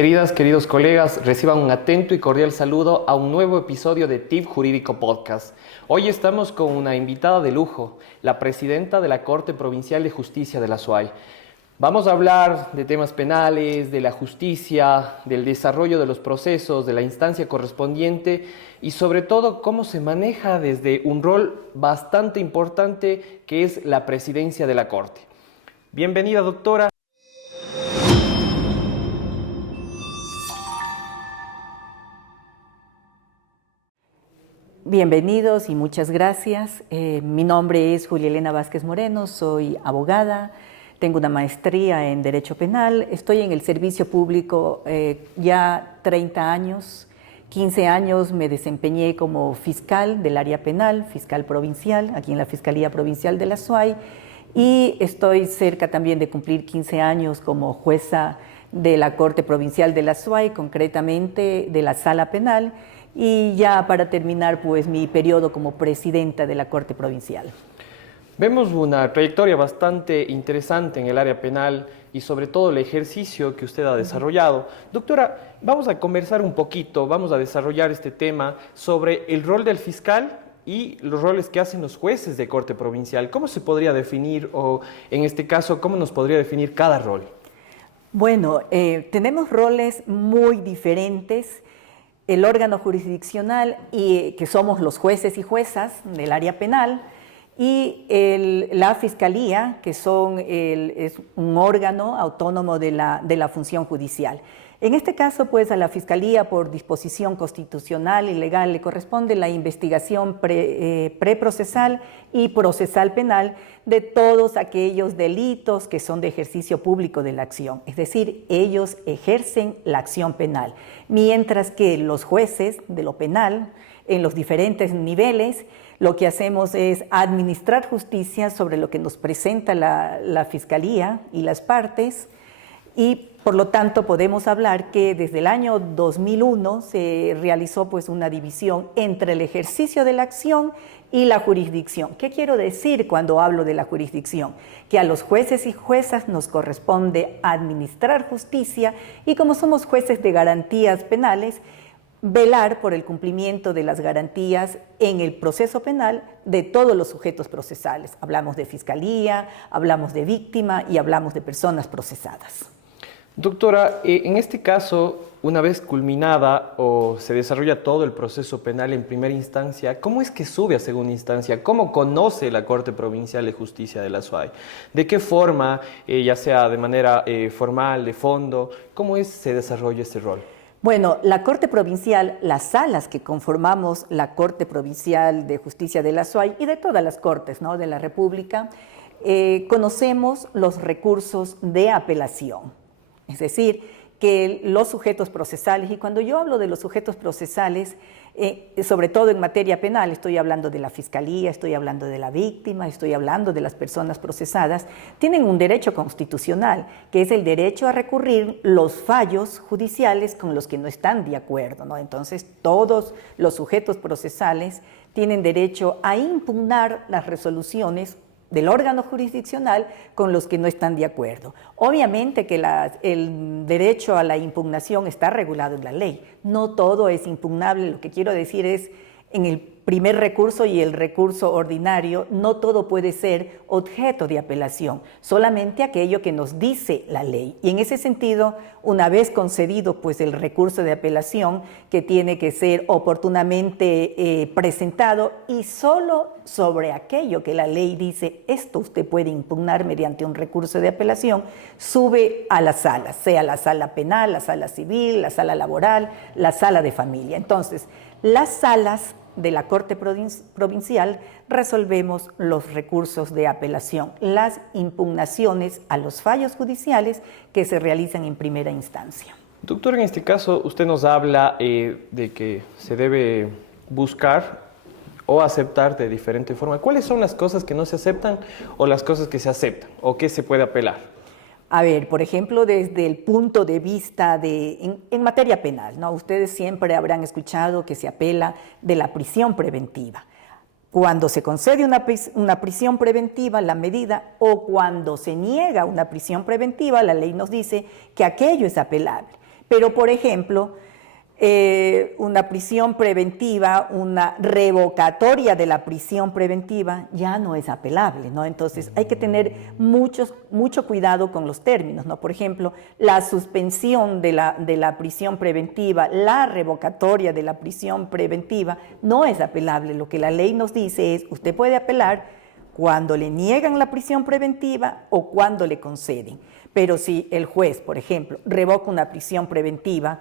Queridos colegas, reciban un atento y cordial saludo a un nuevo episodio de TIP Jurídico Podcast. Hoy estamos con una invitada de lujo, la presidenta de la Corte Provincial de Justicia de la SUAY. Vamos a hablar de temas penales, de la justicia, del desarrollo de los procesos, de la instancia correspondiente y sobre todo cómo se maneja desde un rol bastante importante que es la presidencia de la Corte. Bienvenida, doctora. Bienvenidos y muchas gracias. Mi nombre es Julia Elena Vázquez Moreno, soy abogada, tengo una maestría en Derecho Penal, estoy en el servicio público ya 30 años, 15 años me desempeñé como fiscal del área penal, fiscal provincial, aquí en la Fiscalía Provincial de la SUAY, y estoy cerca también de cumplir 15 años como jueza de la Corte Provincial de la SUAY, concretamente de la Sala Penal, y ya para terminar pues mi periodo como presidenta de la Corte Provincial. Vemos una trayectoria bastante interesante en el área penal y sobre todo el ejercicio que usted ha desarrollado. Doctora, vamos a conversar un poquito, vamos a desarrollar este tema sobre el rol del fiscal y los roles que hacen los jueces de Corte Provincial. ¿Cómo se podría definir o en este caso cómo nos podría definir cada rol? Bueno, tenemos roles muy diferentes. El órgano jurisdiccional, que somos los jueces y juezas del área penal, y la Fiscalía, que es un órgano autónomo de la función judicial. En este caso, pues, a la Fiscalía, por disposición constitucional y legal, le corresponde la investigación preprocesal y procesal penal de todos aquellos delitos que son de ejercicio público de la acción. Es decir, ellos ejercen la acción penal, mientras que los jueces de lo penal, en los diferentes niveles, lo que hacemos es administrar justicia sobre lo que nos presenta la Fiscalía y las partes, y por lo tanto podemos hablar que desde el año 2001 se realizó pues una división entre el ejercicio de la acción y la jurisdicción. ¿Qué quiero decir cuando hablo de la jurisdicción? Que a los jueces y juezas nos corresponde administrar justicia y, como somos jueces de garantías penales, velar por el cumplimiento de las garantías en el proceso penal de todos los sujetos procesales. Hablamos de fiscalía, hablamos de víctima y hablamos de personas procesadas. Doctora, en este caso, una vez culminada o se desarrolla todo el proceso penal en primera instancia, ¿cómo es que sube a segunda instancia? ¿Cómo conoce la Corte Provincial de Justicia de la SUAY? ¿De qué forma, ya sea de manera formal, de fondo, se desarrolla este rol? Bueno, la Corte Provincial, las salas que conformamos la Corte Provincial de Justicia de la SUAY y de todas las cortes, ¿no?, de la República, conocemos los recursos de apelación. Es decir, que los sujetos procesales, y cuando yo hablo de los sujetos procesales, sobre todo en materia penal, estoy hablando de la fiscalía, estoy hablando de la víctima, estoy hablando de las personas procesadas, tienen un derecho constitucional, que es el derecho a recurrir los fallos judiciales con los que no están de acuerdo, ¿no? Entonces, todos los sujetos procesales tienen derecho a impugnar las resoluciones del órgano jurisdiccional con los que no están de acuerdo. Obviamente que el derecho a la impugnación está regulado en la ley. No todo es impugnable. Lo que quiero decir es, en el primer recurso y el recurso ordinario, no todo puede ser objeto de apelación, solamente aquello que nos dice la ley. Y en ese sentido, una vez concedido pues el recurso de apelación, que tiene que ser oportunamente presentado y solo sobre aquello que la ley dice, esto usted puede impugnar mediante un recurso de apelación, sube a las salas, sea la sala penal, la sala civil, la sala laboral, la sala de familia. Entonces, las salas de la Corte Provincial resolvemos los recursos de apelación, las impugnaciones a los fallos judiciales que se realizan en primera instancia. Doctor, en este caso usted nos habla de que se debe buscar o aceptar de diferente forma. ¿Cuáles son las cosas que no se aceptan o las cosas que se aceptan o que se puede apelar? A ver, por ejemplo, desde el punto de vista en materia penal, ¿no? Ustedes siempre habrán escuchado que se apela de la prisión preventiva. Cuando se concede una prisión preventiva, la medida, o cuando se niega una prisión preventiva, la ley nos dice que aquello es apelable. Pero, por ejemplo, una prisión preventiva, una revocatoria de la prisión preventiva ya no es apelable, ¿no? Entonces hay que tener mucho cuidado con los términos, ¿no? Por ejemplo, la suspensión de la prisión preventiva, la revocatoria de la prisión preventiva no es apelable. Lo que la ley nos dice es, usted puede apelar cuando le niegan la prisión preventiva o cuando le conceden. Pero si el juez, por ejemplo, revoca una prisión preventiva,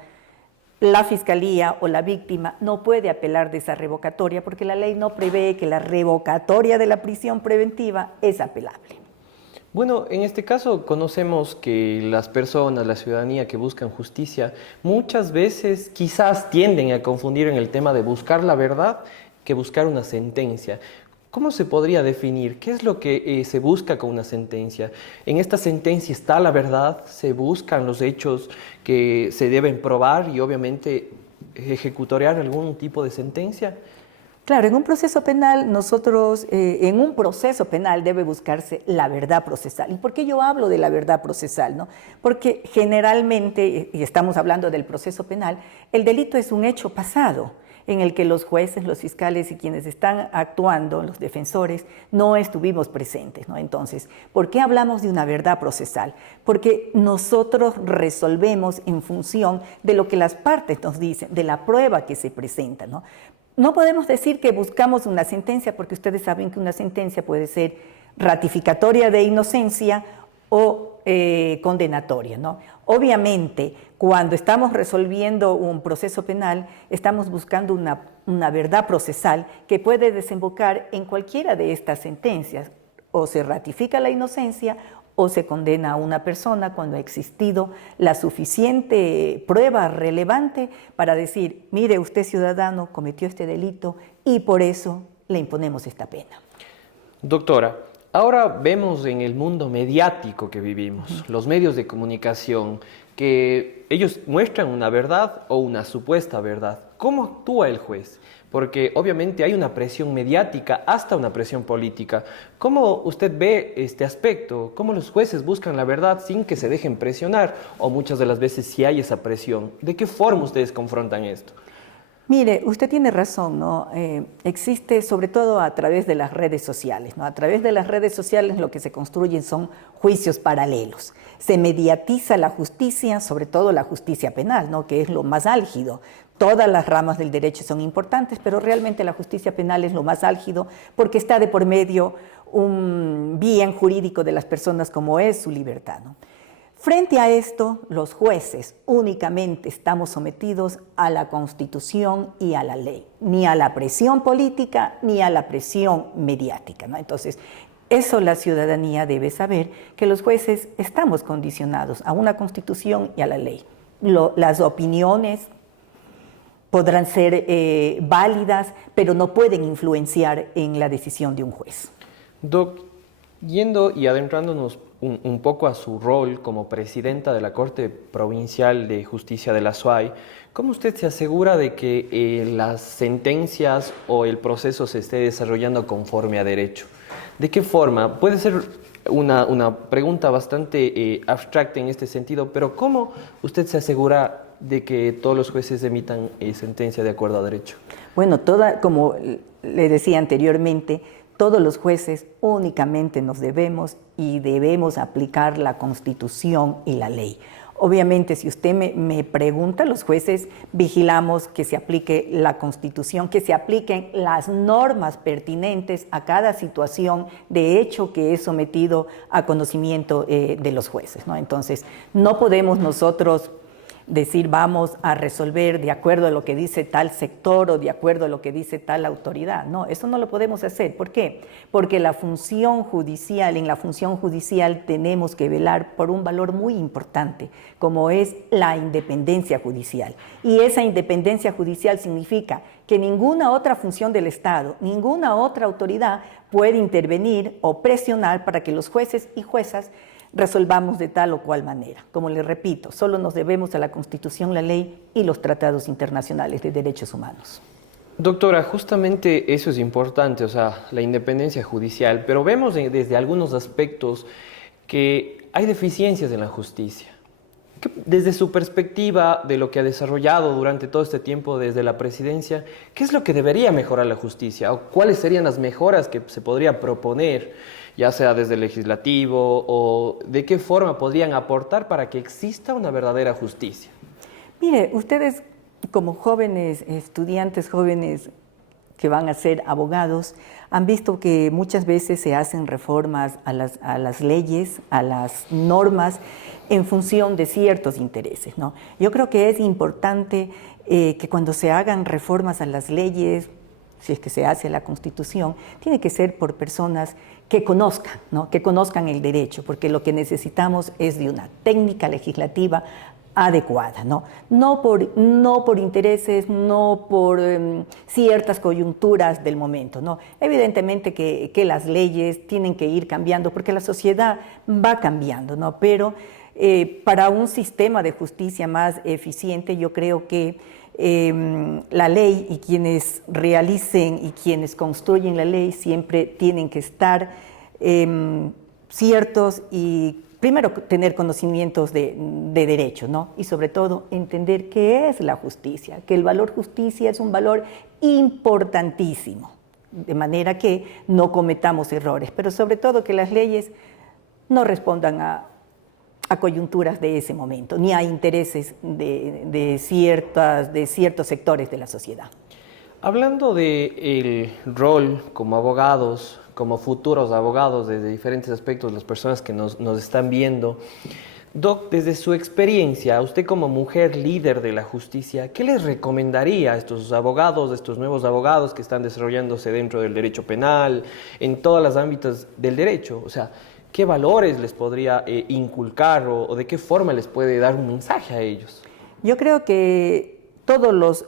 la fiscalía o la víctima no puede apelar de esa revocatoria porque la ley no prevé que la revocatoria de la prisión preventiva es apelable. Bueno, en este caso conocemos que las personas, la ciudadanía que buscan justicia, muchas veces quizás tienden a confundir en el tema de buscar la verdad que buscar una sentencia. ¿Cómo se podría definir? ¿Qué es lo que se busca con una sentencia? ¿En esta sentencia está la verdad? ¿Se buscan los hechos que se deben probar y obviamente ejecutoriar algún tipo de sentencia? Claro, en un proceso penal, en un proceso penal debe buscarse la verdad procesal. ¿Y por qué yo hablo de la verdad procesal, no? Porque generalmente, y estamos hablando del proceso penal, el delito es un hecho pasado, en el que los jueces, los fiscales y quienes están actuando, los defensores, no estuvimos presentes, ¿no? Entonces, ¿por qué hablamos de una verdad procesal? Porque nosotros resolvemos en función de lo que las partes nos dicen, de la prueba que se presenta, ¿no? No podemos decir que buscamos una sentencia, porque ustedes saben que una sentencia puede ser ratificatoria de inocencia o condenatoria, ¿no? Obviamente, cuando estamos resolviendo un proceso penal, estamos buscando una verdad procesal que puede desembocar en cualquiera de estas sentencias. O se ratifica la inocencia o se condena a una persona cuando ha existido la suficiente prueba relevante para decir, mire, usted ciudadano cometió este delito y por eso le imponemos esta pena. Doctora, ahora vemos en el mundo mediático que vivimos, los medios de comunicación, que ellos muestran una verdad o una supuesta verdad. ¿Cómo actúa el juez? Porque obviamente hay una presión mediática, hasta una presión política. ¿Cómo usted ve este aspecto? ¿Cómo los jueces buscan la verdad sin que se dejen presionar? O muchas de las veces sí hay esa presión. ¿De qué forma ustedes confrontan esto? Mire, usted tiene razón, ¿no? Existe sobre todo a través de las redes sociales, ¿no? A través de las redes sociales lo que se construyen son juicios paralelos. Se mediatiza la justicia, sobre todo la justicia penal, ¿no? Que es lo más álgido. Todas las ramas del derecho son importantes, pero realmente la justicia penal es lo más álgido porque está de por medio un bien jurídico de las personas como es su libertad, ¿no? Frente a esto, los jueces únicamente estamos sometidos a la Constitución y a la ley, ni a la presión política ni a la presión mediática, ¿no? Entonces, eso la ciudadanía debe saber, que los jueces estamos condicionados a una Constitución y a la ley. Las opiniones podrán ser válidas, pero no pueden influenciar en la decisión de un juez. Doc, yendo y adentrándonos un poco a su rol como presidenta de la Corte Provincial de Justicia de la SUAY, ¿cómo usted se asegura de que las sentencias o el proceso se esté desarrollando conforme a derecho? ¿De qué forma? Puede ser una pregunta bastante abstracta en este sentido, pero ¿cómo usted se asegura de que todos los jueces emitan sentencia de acuerdo a derecho? Bueno, como le decía anteriormente, todos los jueces únicamente nos debemos aplicar la Constitución y la ley. Obviamente, si usted me pregunta, los jueces vigilamos que se aplique la Constitución, que se apliquen las normas pertinentes a cada situación de hecho que es sometido a conocimiento de los jueces, ¿no? Entonces, no podemos nosotros decir vamos a resolver de acuerdo a lo que dice tal sector o de acuerdo a lo que dice tal autoridad. No, eso no lo podemos hacer. ¿Por qué? Porque en la función judicial tenemos que velar por un valor muy importante, como es la independencia judicial. Y esa independencia judicial significa que ninguna otra función del Estado, ninguna otra autoridad puede intervenir o presionar para que los jueces y juezas resolvamos de tal o cual manera. Como le repito, solo nos debemos a la Constitución, la ley y los tratados internacionales de derechos humanos. Doctora, justamente eso es importante, o sea, la independencia judicial, pero vemos desde algunos aspectos que hay deficiencias en la justicia. Desde su perspectiva de lo que ha desarrollado durante todo este tiempo desde la presidencia, ¿qué es lo que debería mejorar la justicia? ¿O cuáles serían las mejoras que se podría proponer, ya sea desde el legislativo, o de qué forma podrían aportar para que exista una verdadera justicia? Mire, ustedes como jóvenes estudiantes, jóvenes que van a ser abogados, han visto que muchas veces se hacen reformas a las leyes, a las normas, en función de ciertos intereses, ¿no? Yo creo que es importante que cuando se hagan reformas a las leyes, si es que se hace la Constitución, tiene que ser por personas que conozcan, ¿no? Que conozcan el derecho, porque lo que necesitamos es de una técnica legislativa adecuada, ¿no? No por intereses, no por ciertas coyunturas del momento, ¿no? Evidentemente que las leyes tienen que ir cambiando porque la sociedad va cambiando, ¿no? Pero para un sistema de justicia más eficiente, yo creo que la ley y quienes realicen y quienes construyen la ley siempre tienen que estar ciertos y primero tener conocimientos de derecho, ¿no? Y sobre todo entender qué es la justicia, que el valor justicia es un valor importantísimo, de manera que no cometamos errores, pero sobre todo que las leyes no respondan a coyunturas de ese momento, ni a intereses de ciertos sectores de la sociedad. Hablando del rol como abogados, como futuros abogados desde diferentes aspectos, las personas que nos están viendo, Doc, desde su experiencia, usted como mujer líder de la justicia, ¿qué les recomendaría a estos abogados, a estos nuevos abogados que están desarrollándose dentro del derecho penal, en todos los ámbitos del derecho? O sea, ¿qué valores les podría inculcar o de qué forma les puede dar un mensaje a ellos? Yo creo que todos los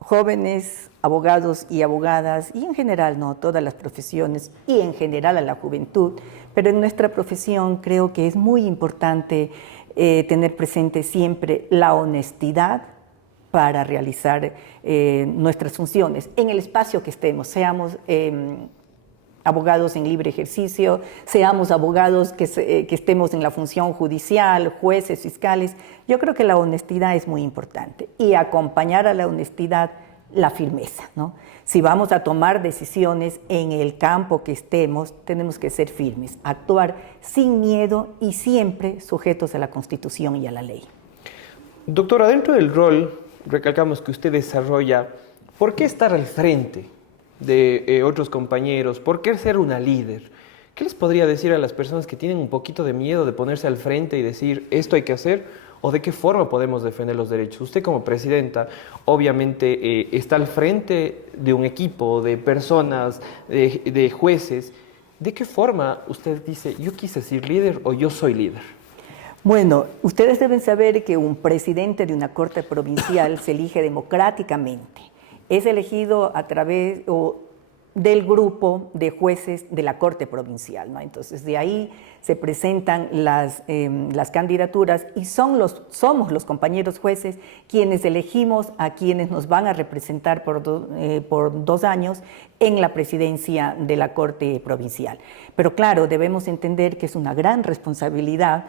jóvenes abogados y abogadas, y en general, no, todas las profesiones, y en general a la juventud, pero en nuestra profesión creo que es muy importante tener presente siempre la honestidad para realizar nuestras funciones en el espacio que estemos, seamos abogados en libre ejercicio, seamos abogados que estemos en la función judicial, jueces, fiscales. Yo creo que la honestidad es muy importante y acompañar a la honestidad la firmeza, ¿no? Si vamos a tomar decisiones en el campo que estemos, tenemos que ser firmes, actuar sin miedo y siempre sujetos a la Constitución y a la ley. Doctora, dentro del rol, recalcamos que usted desarrolla, ¿por qué estar al frente de otros compañeros? ¿Por qué ser una líder? ¿Qué les podría decir a las personas que tienen un poquito de miedo de ponerse al frente y decir esto hay que hacer? ¿O de qué forma podemos defender los derechos? Usted como presidenta, obviamente, está al frente de un equipo de personas, de jueces. ¿De qué forma usted dice, yo quise ser líder o yo soy líder? Bueno, ustedes deben saber que un presidente de una corte provincial se elige democráticamente. Es elegido a través del grupo de jueces de la corte provincial, ¿no? Entonces, de ahí se presentan las candidaturas y somos los compañeros jueces quienes elegimos a quienes nos van a representar por 2 años en la presidencia de la corte provincial. Pero claro, debemos entender que es una gran responsabilidad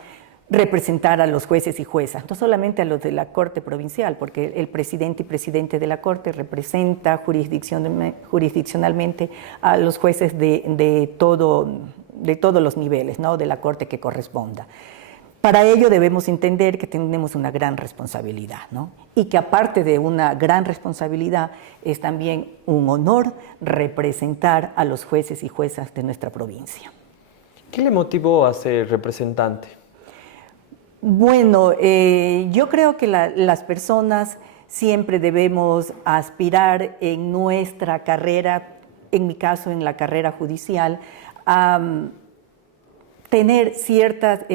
representar a los jueces y juezas, no solamente a los de la Corte Provincial, porque el presidente y presidente de la Corte representa jurisdiccionalmente a los jueces de todos los niveles, ¿no? De la Corte que corresponda. Para ello debemos entender que tenemos una gran responsabilidad, ¿no? Y que aparte de una gran responsabilidad es también un honor representar a los jueces y juezas de nuestra provincia. ¿Qué le motivó a ser representante? Bueno, yo creo que las personas siempre debemos aspirar en nuestra carrera, en mi caso en la carrera judicial, a tener cierta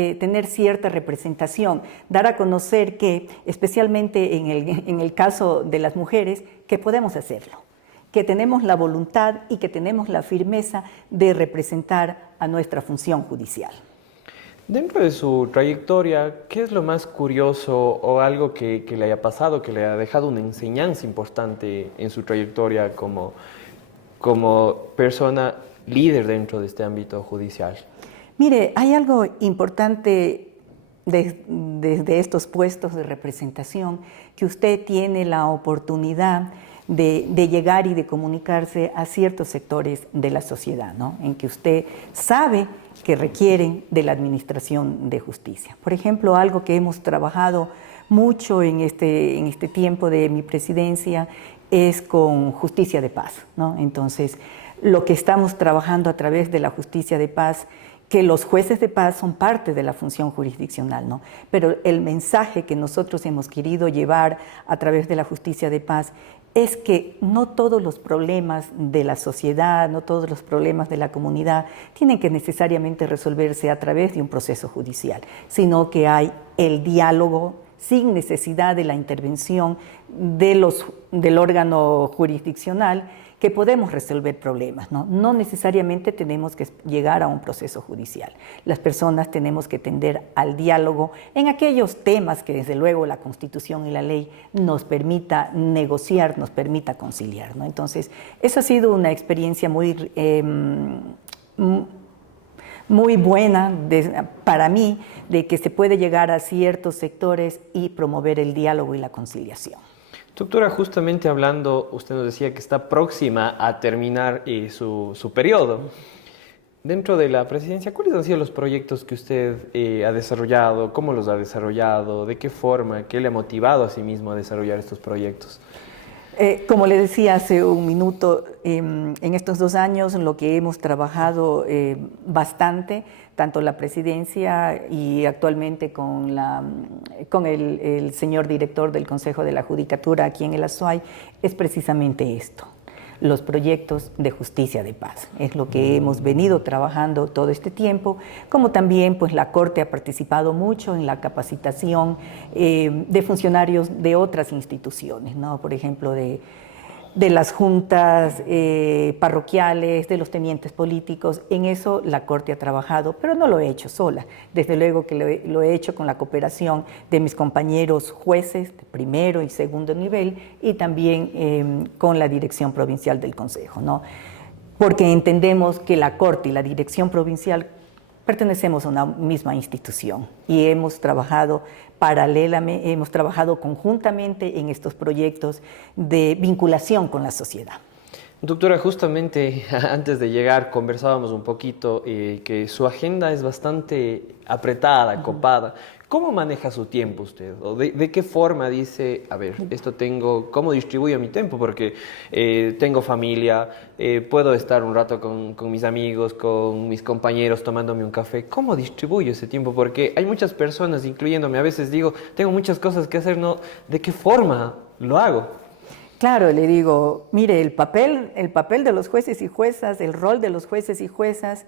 representación, dar a conocer que, especialmente en el caso de las mujeres, que podemos hacerlo, que tenemos la voluntad y que tenemos la firmeza de representar a nuestra función judicial. Dentro de su trayectoria, ¿qué es lo más curioso o algo que le haya pasado, que le haya dejado una enseñanza importante en su trayectoria como persona líder dentro de este ámbito judicial? Mire, hay algo importante desde estos puestos de representación que usted tiene la oportunidad de llegar y de comunicarse a ciertos sectores de la sociedad, ¿no? En que usted sabe que requieren de la administración de justicia. Por ejemplo, algo que hemos trabajado mucho en este tiempo de mi presidencia es con justicia de paz, ¿no? Entonces, lo que estamos trabajando a través de la justicia de paz, que los jueces de paz son parte de la función jurisdiccional, ¿no? Pero el mensaje que nosotros hemos querido llevar a través de la justicia de paz es que no todos los problemas de la sociedad, no todos los problemas de la comunidad tienen que necesariamente resolverse a través de un proceso judicial, sino que hay el diálogo sin necesidad de la intervención del órgano jurisdiccional, que podemos resolver problemas, ¿no? No necesariamente tenemos que llegar a un proceso judicial. Las personas tenemos que tender al diálogo en aquellos temas que desde luego la Constitución y la ley nos permita negociar, nos permita conciliar, ¿no? Entonces, eso ha sido una experiencia muy buena para mí, de que se puede llegar a ciertos sectores y promover el diálogo y la conciliación. Doctora, justamente hablando, usted nos decía que está próxima a terminar su periodo. Dentro de la presidencia, ¿cuáles han sido los proyectos que usted ha desarrollado? ¿Cómo los ha desarrollado? ¿De qué forma? ¿Qué le ha motivado a sí mismo a desarrollar estos proyectos? Como le decía hace un minuto, en estos 2 años lo que hemos trabajado bastante, tanto la presidencia y actualmente con el señor director del Consejo de la Judicatura aquí en el Azuay, es precisamente esto: los proyectos de justicia de paz. Es lo que hemos venido trabajando todo este tiempo, como también pues la Corte ha participado mucho en la capacitación de funcionarios de otras instituciones, ¿no? Por ejemplo, de las juntas parroquiales, de los tenientes políticos. En eso la Corte ha trabajado, pero no lo he hecho sola. Desde luego que lo he hecho con la cooperación de mis compañeros jueces de primero y segundo nivel, y también con la Dirección Provincial del Consejo, ¿no? Porque entendemos que la Corte y la Dirección Provincial pertenecemos a una misma institución y hemos trabajado paralelamente, hemos trabajado conjuntamente en estos proyectos de vinculación con la sociedad. Doctora, justamente antes de llegar conversábamos un poquito que su agenda es bastante apretada, copada. ¿Cómo maneja su tiempo usted? ¿O de qué forma dice, a ver, esto tengo, cómo distribuyo mi tiempo? Porque tengo familia, puedo estar un rato con mis amigos, con mis compañeros tomándome un café. ¿Cómo distribuyo ese tiempo? Porque hay muchas personas, incluyéndome, a veces digo, tengo muchas cosas que hacer, ¿no? ¿De qué forma lo hago? Claro, le digo, mire, el papel de los jueces y juezas, el rol de los jueces y juezas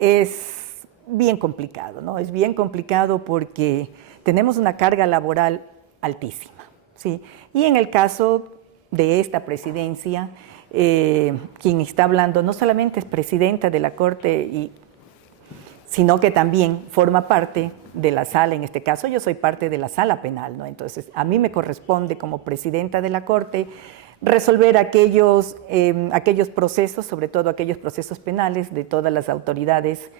es bien complicado, ¿no? Es bien complicado porque tenemos una carga laboral altísima, ¿sí? Y en el caso de esta presidencia, quien está hablando no solamente es presidenta de la Corte, sino que también forma parte de la sala. En este caso yo soy parte de la sala penal, ¿no? Entonces a mí me corresponde como presidenta de la Corte resolver aquellos procesos, sobre todo aquellos procesos penales de todas las autoridades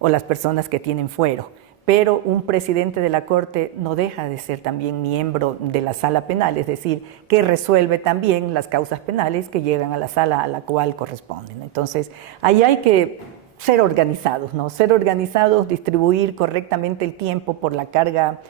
o las personas que tienen fuero. Pero un presidente de la Corte no deja de ser también miembro de la sala penal, es decir, que resuelve también las causas penales que llegan a la sala a la cual corresponden. Entonces, ahí hay que ser organizados, ¿no? Ser organizados, distribuir correctamente el tiempo por la carga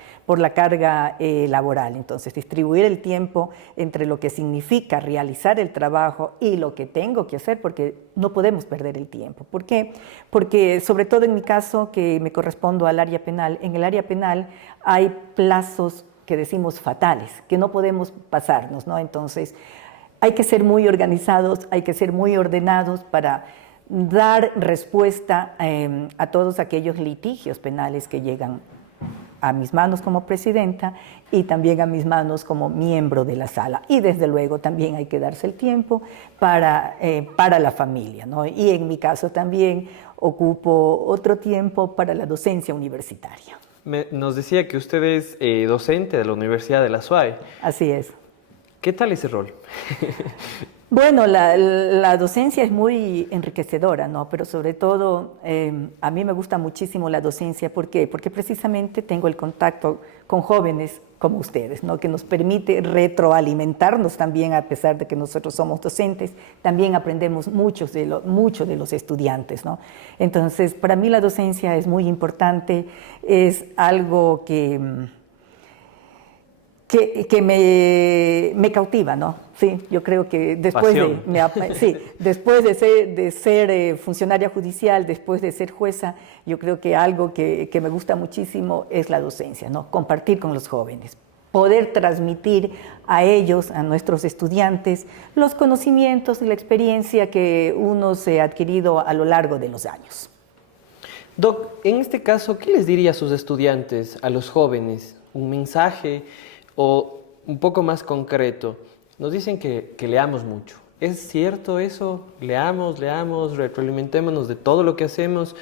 laboral. Entonces, distribuir el tiempo entre lo que significa realizar el trabajo y lo que tengo que hacer, porque no podemos perder el tiempo. ¿Por qué? Porque, sobre todo en mi caso, que me correspondo al área penal, en el área penal hay plazos que decimos fatales, que no podemos pasarnos, ¿no? Entonces, hay que ser muy organizados, hay que ser muy ordenados para dar respuesta a todos aquellos litigios penales que llegan a mis manos como presidenta y también a mis manos como miembro de la sala. Y desde luego también hay que darse el tiempo para la familia, ¿no? Y en mi caso también ocupo otro tiempo para la docencia universitaria. Nos decía que usted es docente de la Universidad de la Azuay. Así es. ¿Qué tal ese rol? Bueno, la docencia es muy enriquecedora, ¿no? Pero sobre todo, a mí me gusta muchísimo la docencia. ¿Por qué? Porque precisamente tengo el contacto con jóvenes como ustedes, ¿no? Que nos permite retroalimentarnos también, a pesar de que nosotros somos docentes, también aprendemos mucho de los estudiantes, ¿no? Entonces, para mí la docencia es muy importante, es algo que me cautiva, ¿no? Sí, yo creo que después después de ser funcionaria judicial, después de ser jueza, yo creo que algo que me gusta muchísimo es la docencia, ¿no? Compartir con los jóvenes, poder transmitir a ellos, a nuestros estudiantes, los conocimientos y la experiencia que uno se ha adquirido a lo largo de los años. Doc, en este caso, ¿qué les diría a sus estudiantes, a los jóvenes? ¿Un mensaje o un poco más concreto? Nos dicen que leamos mucho. ¿Es cierto eso? Leamos, retroalimentémonos de todo lo que hacemos,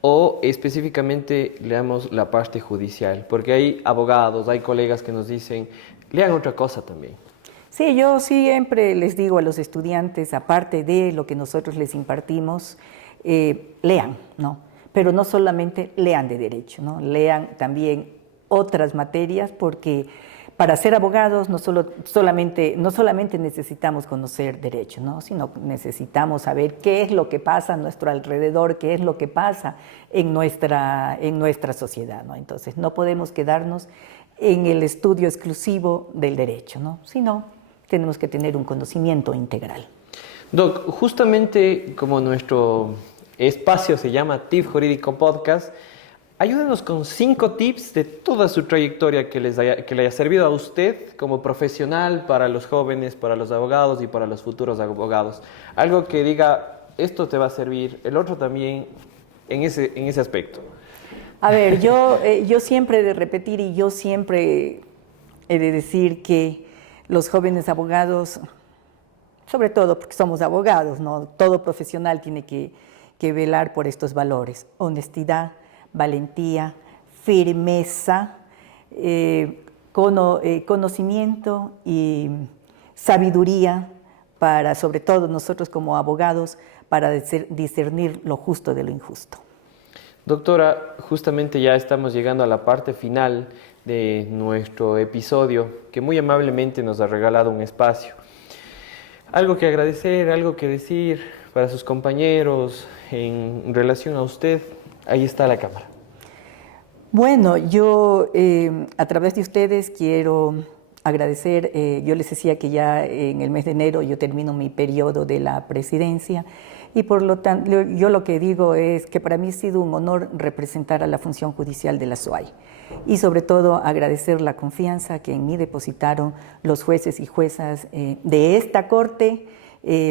o específicamente leamos la parte judicial, porque hay abogados, hay colegas que nos dicen, lean otra cosa también. Sí, yo siempre les digo a los estudiantes, aparte de lo que nosotros les impartimos, lean, ¿no? Pero no solamente lean de derecho, ¿no? Lean también otras materias, porque para ser abogados no solamente necesitamos conocer derecho, ¿no? Sino necesitamos saber qué es lo que pasa a nuestro alrededor, qué es lo que pasa en nuestra sociedad, ¿no? Entonces no podemos quedarnos en el estudio exclusivo del derecho, ¿no? Sino tenemos que tener un conocimiento integral. Doc, justamente como nuestro espacio se llama TIF Jurídico Podcast, ayúdenos con 5 tips de toda su trayectoria que le haya servido a usted como profesional para los jóvenes, para los abogados y para los futuros abogados. Algo que diga, esto te va a servir, el otro también, en ese aspecto. A ver, yo siempre he de repetir y yo siempre he de decir que los jóvenes abogados, sobre todo porque somos abogados, ¿no? Todo profesional tiene que velar por estos valores: honestidad, valentía, firmeza, conocimiento y sabiduría para, sobre todo nosotros como abogados, para discernir lo justo de lo injusto. Doctora, justamente ya estamos llegando a la parte final de nuestro episodio, que muy amablemente nos ha regalado un espacio. Algo que agradecer, algo que decir para sus compañeros en relación a usted. Ahí está la cámara. Bueno, yo a través de ustedes quiero agradecer. Yo les decía que ya en el mes de enero yo termino mi periodo de la presidencia, y por lo tanto yo lo que digo es que para mí ha sido un honor representar a la función judicial de la SUAY, y sobre todo agradecer la confianza que en mí depositaron los jueces y juezas de esta Corte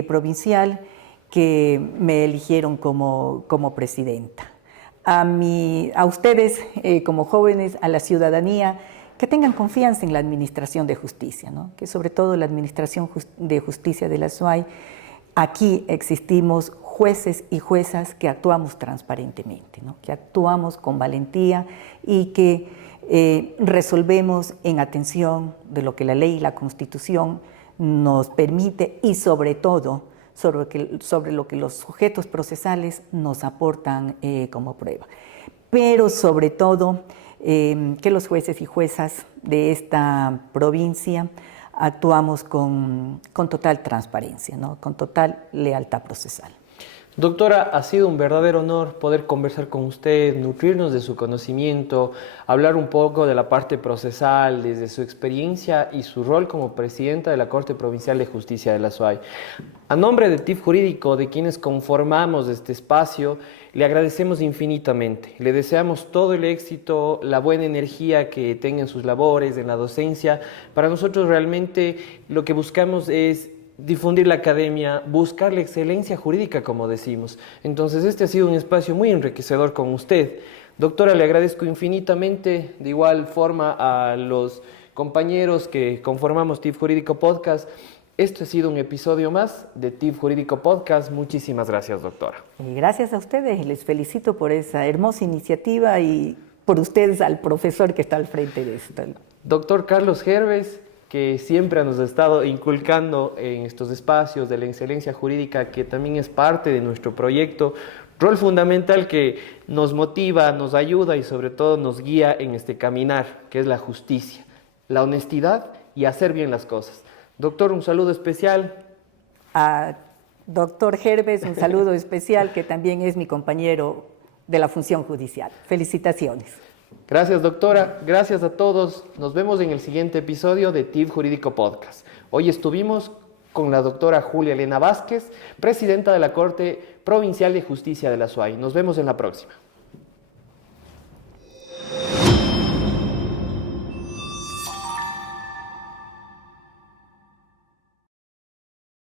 provincial, que me eligieron como presidenta. A ustedes como jóvenes, a la ciudadanía, que tengan confianza en la administración de justicia, ¿no? Que sobre todo la administración de justicia de la SUAY, aquí existimos jueces y juezas que actuamos transparentemente, ¿no? Que actuamos con valentía y que resolvemos en atención de lo que la ley y la Constitución nos permite, y sobre todo sobre lo que los sujetos procesales nos aportan como prueba. Pero sobre todo que los jueces y juezas de esta provincia actuamos con total transparencia, ¿no? Con total lealtad procesal. Doctora, ha sido un verdadero honor poder conversar con usted, nutrirnos de su conocimiento, hablar un poco de la parte procesal, desde su experiencia y su rol como presidenta de la Corte Provincial de Justicia de la SUAY. A nombre de TIF Jurídico, de quienes conformamos este espacio, le agradecemos infinitamente. Le deseamos todo el éxito, la buena energía que tenga en sus labores, en la docencia. Para nosotros realmente lo que buscamos es difundir la academia, buscar la excelencia jurídica, como decimos. Entonces, este ha sido un espacio muy enriquecedor con usted. Doctora, le agradezco infinitamente, de igual forma a los compañeros que conformamos TIF Jurídico Podcast. Este ha sido un episodio más de TIF Jurídico Podcast. Muchísimas gracias, doctora. Gracias a ustedes, les felicito por esa hermosa iniciativa y por ustedes al profesor que está al frente de esto. Doctor Carlos Gerves, que siempre nos ha estado inculcando en estos espacios de la excelencia jurídica, que también es parte de nuestro proyecto. Rol fundamental que nos motiva, nos ayuda y sobre todo nos guía en este caminar, que es la justicia, la honestidad y hacer bien las cosas. Doctor, un saludo especial. A doctor Herbes, un saludo especial, que también es mi compañero de la función judicial. Felicitaciones. Gracias, doctora. Gracias a todos. Nos vemos en el siguiente episodio de TIV Jurídico Podcast. Hoy estuvimos con la doctora Julia Elena Vázquez, presidenta de la Corte Provincial de Justicia de la SUAY. Nos vemos en la próxima.